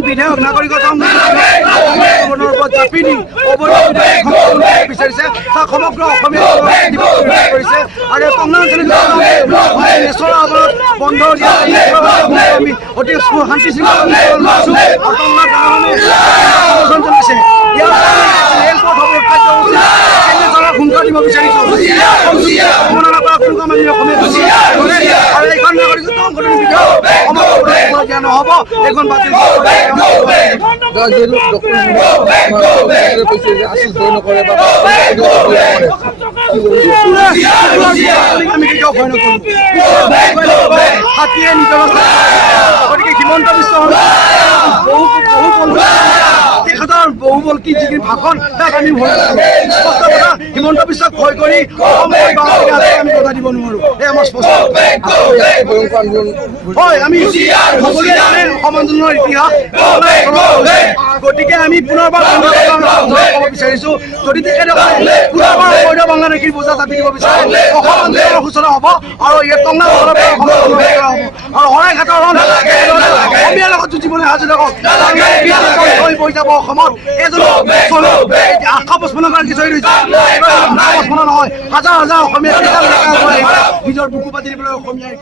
বিধায়ক নাগৰিকতা জাপি দি বিচাৰিছে তাক সমগ্ৰ অসমীয়া কৰিছে আৰু বন্ধ আমি অতি শান্তি চলিছে সোনকালে দিব বিচাৰিছো নহ'ব এখন বাতিল গতিকে হিমন্ত বিশ্ব বহুবল কি যিখিনি ভাষণ তাক আমি স্পষ্ট কথা হিমন্ত বিশ্বক ভয় কৰি আমি কথা দিব নোৱাৰো এই আমাৰ স্পষ্ট হয় আমি অসম আন্দোলনৰ ইতিহাস গতিকে আমি পুনৰবাৰ ক'ব বিচাৰিছো যদি তেখেতসকলে পুনৰবাৰ অবৈধ বাংলাদেশীৰ বোজা চাপি দিব বিচাৰে অসম আন্দোলনৰ সূচনা হ'ব আৰু ইয়াত টংলা হ'ব আৰু শৰাইঘাটৰ অসমীয়াৰ লগত যুঁজিবলৈ সাজু থাকক হৈ যাব অসমত এজন 855 শ্বহীদ হৈছে নহয় হাজাৰ হাজাৰ অসমীয়া নিজৰ বুকু পাতি দিবলৈ অসমীয়াই